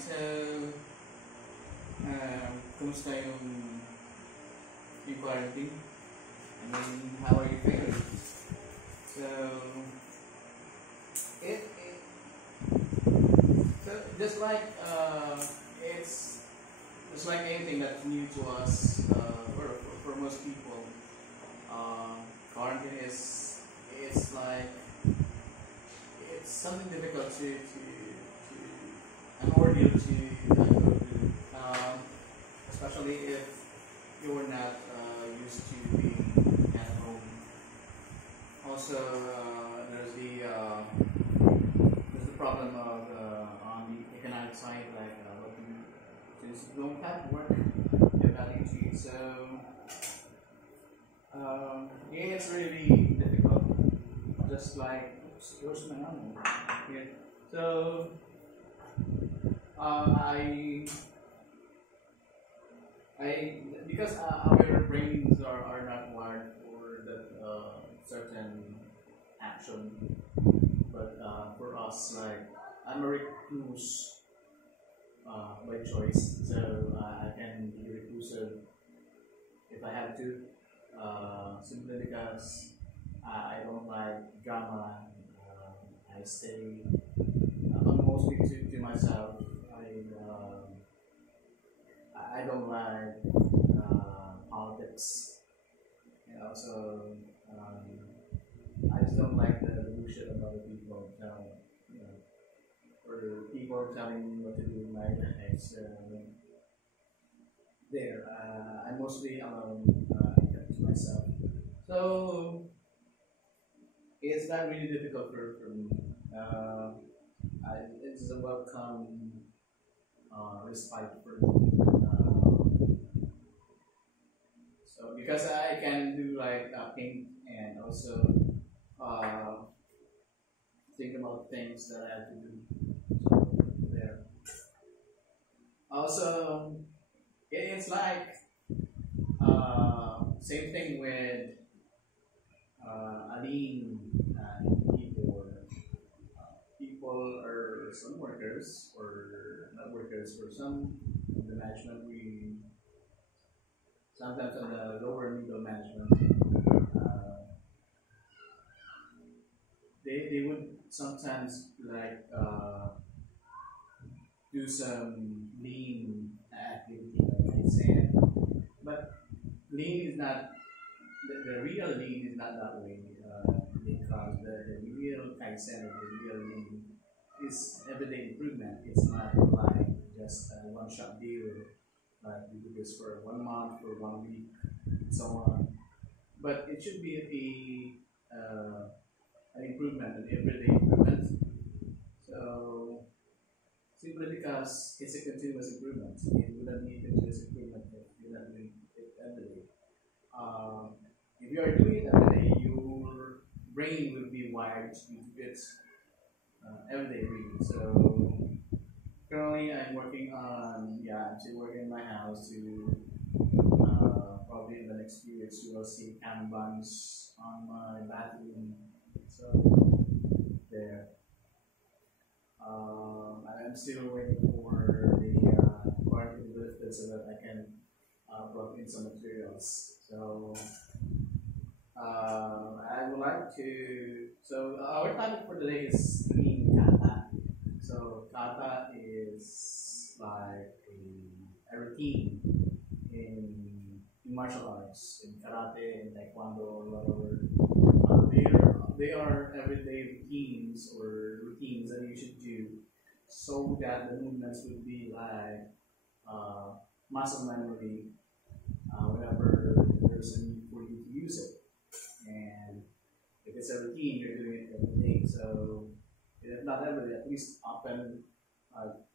So, kumusta yung quarantine? I mean, how are you feeling? So, it so just like it's just like anything that's new to us, for most people, quarantine is it's like it's something difficult to an ordeal to go through, especially if you're not used to being at home. Also, there's the problem of on the economic side, like what since you don't have work, you have nothing to eat. So yeah, it's really difficult. Just like where's my arm? Here. So I because our brains are not wired for that certain action, but for us, like I'm a recluse by choice, so I can be reclusive if I have to, simply because I don't like drama. I stay mostly to myself. I don't like politics, so I just don't like the bullshit of other people telling, or people telling me what to do in my life. So there, I'm mostly alone, kept to myself. So it's not really difficult for me. It's a welcome respite for me. So because I can do like paint and also uh, think about things that I have to do. So there. Also, it's like same thing with Aline and people. People are some workers or not workers. For some in the management, we sometimes on the lower middle management, they would sometimes like do some lean activity, like I said. But lean is not the real lean is not that way, because the real Kaizen or the real lean is everyday improvement. It's not like just a one shot deal, like you do this for 1 month or 1 week and so on. But it should be an improvement, an everyday improvement. So simply because it's a continuous improvement, you wouldn't need continuous improvement if you're not doing it every day. If you are doing it every day, your brain will be wired to do it every day, really. So currently, I'm working on I'm still working in my house to probably in the next few weeks you will see kanbans on my bathroom. So there. I'm still waiting for the quarantine to be lifted so that I can plug in some materials. So I would like to. So our topic for today is doing kata. So kata is like a routine in martial arts, in karate, in taekwondo, or whatever. They are everyday routines that you should do, so that the movements would be like muscle memory whenever there's a need for you to use it. And if it's a routine, you're doing it every day. So if not every day, at least often,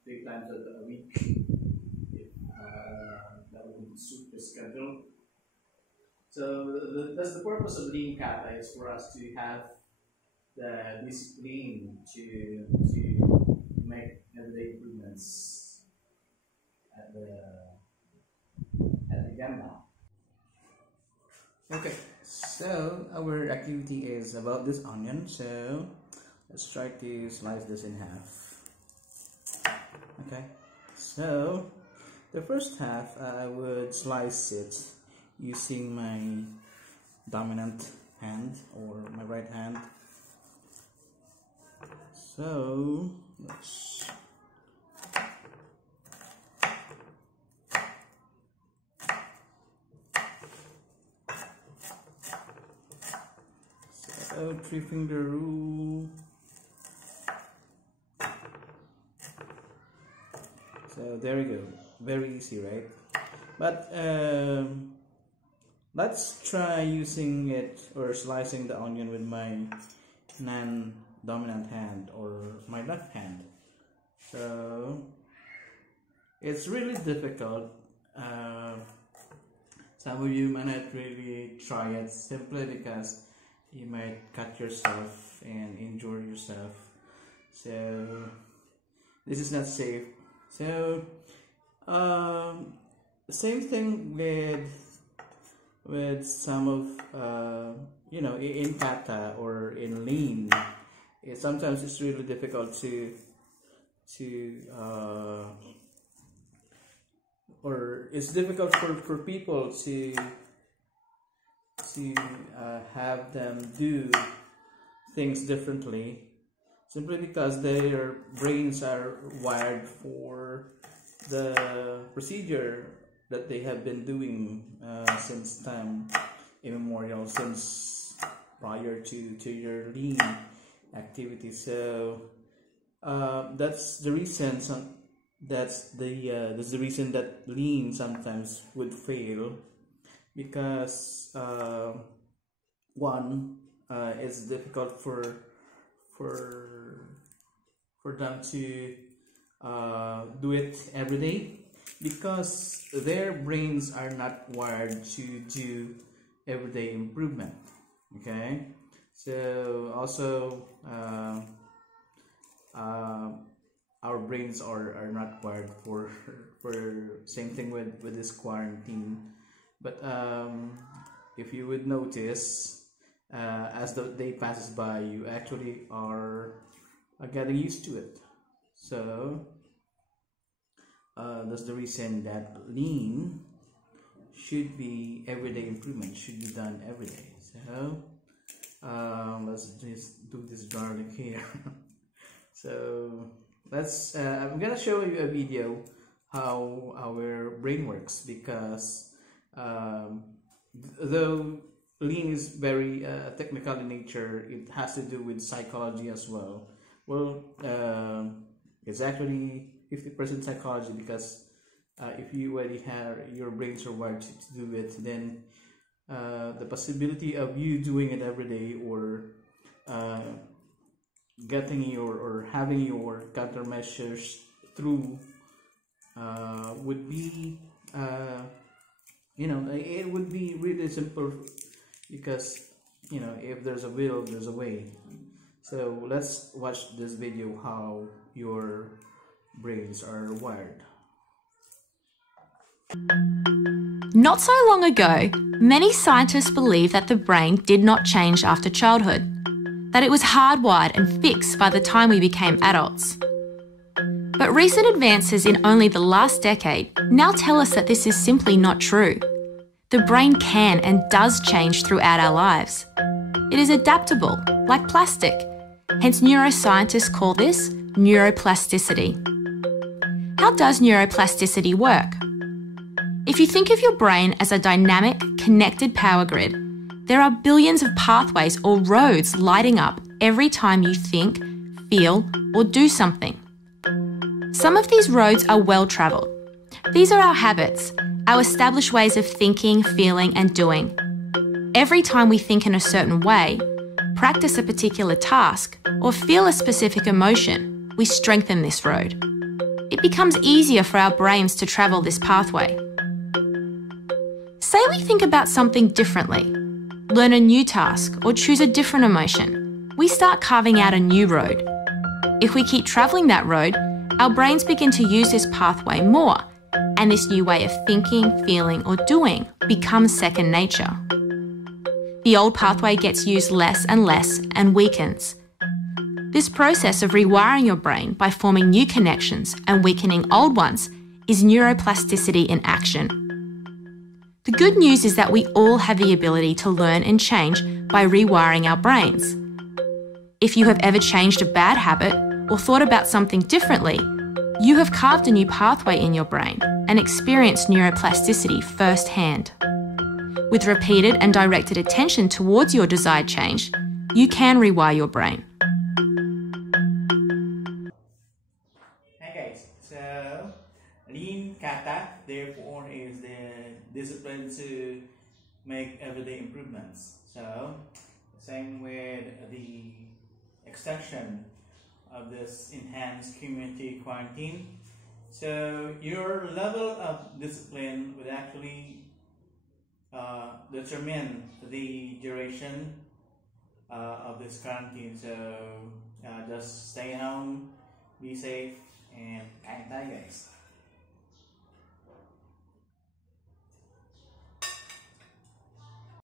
3 times a week, if that would suit the schedule. So that's the purpose of lean kata, is for us to have the discipline to make everyday improvements at the gemba. Okay, so our activity is about this onion. So let's try to slice this in half. Okay, So the first half I would slice it using my dominant hand or my right hand. So let's three-finger rule. So there we go, very easy, right? But let's try using it or slicing the onion with my non-dominant hand or my left hand. So it's really difficult. Some of you might not really try it simply because you might cut yourself and injure yourself. So this is not safe. So same thing with some of you know, in kata or in lean. Sometimes it's really difficult to or it's difficult for people to have them do things differently, simply because their brains are wired for the procedure that they have been doing since time immemorial, since prior to your lean activity. So that's the reason that's the reason that lean sometimes would fail, because one, it's difficult for them to do it every day, because their brains are not wired to do everyday improvement. Okay, so also our brains are not wired for same thing with this quarantine. But if you would notice, as the day passes by, you actually are getting used to it. So that's the reason that lean should be everyday improvement, should be done every day. So let's just do this garlic here. So let's I'm gonna show you a video how our brain works, because though lean is very technical in nature, it has to do with psychology as well. Well, it's actually 50% psychology, because if you already have your brains are wired to do it, then the possibility of you doing it every day, or getting your or having your countermeasures through would be you know, it would be really simple, because you know, if there's a will, there's a way. So let's watch this video how your brains are wired. Not so long ago, many scientists believed that the brain did not change after childhood, that it was hardwired and fixed by the time we became adults. But recent advances in only the last decade now tell us that this is simply not true. The brain can and does change throughout our lives. It is adaptable, like plastic. Hence, neuroscientists call this neuroplasticity. How does neuroplasticity work? If you think of your brain as a dynamic, connected power grid, there are billions of pathways or roads lighting up every time you think, feel, or do something. Some of these roads are well-travelled. These are our habits, our established ways of thinking, feeling, and doing. Every time we think in a certain way, practice a particular task, or feel a specific emotion, we strengthen this road. It becomes easier for our brains to travel this pathway. Say we think about something differently, learn a new task, or choose a different emotion. We start carving out a new road. If we keep travelling that road, our brains begin to use this pathway more, and this new way of thinking, feeling, or doing becomes second nature. The old pathway gets used less and less and weakens. This process of rewiring your brain by forming new connections and weakening old ones is neuroplasticity in action. The good news is that we all have the ability to learn and change by rewiring our brains. If you have ever changed a bad habit or thought about something differently, you have carved a new pathway in your brain and experienced neuroplasticity firsthand. With repeated and directed attention towards your desired change, you can rewire your brain. Hi guys, so Lean Kata therefore is the discipline to make everyday improvements. So same with the extension of this enhanced community quarantine. So your level of discipline would actually determine the duration of this quarantine. So just stay home, be safe, and kain tayo guys.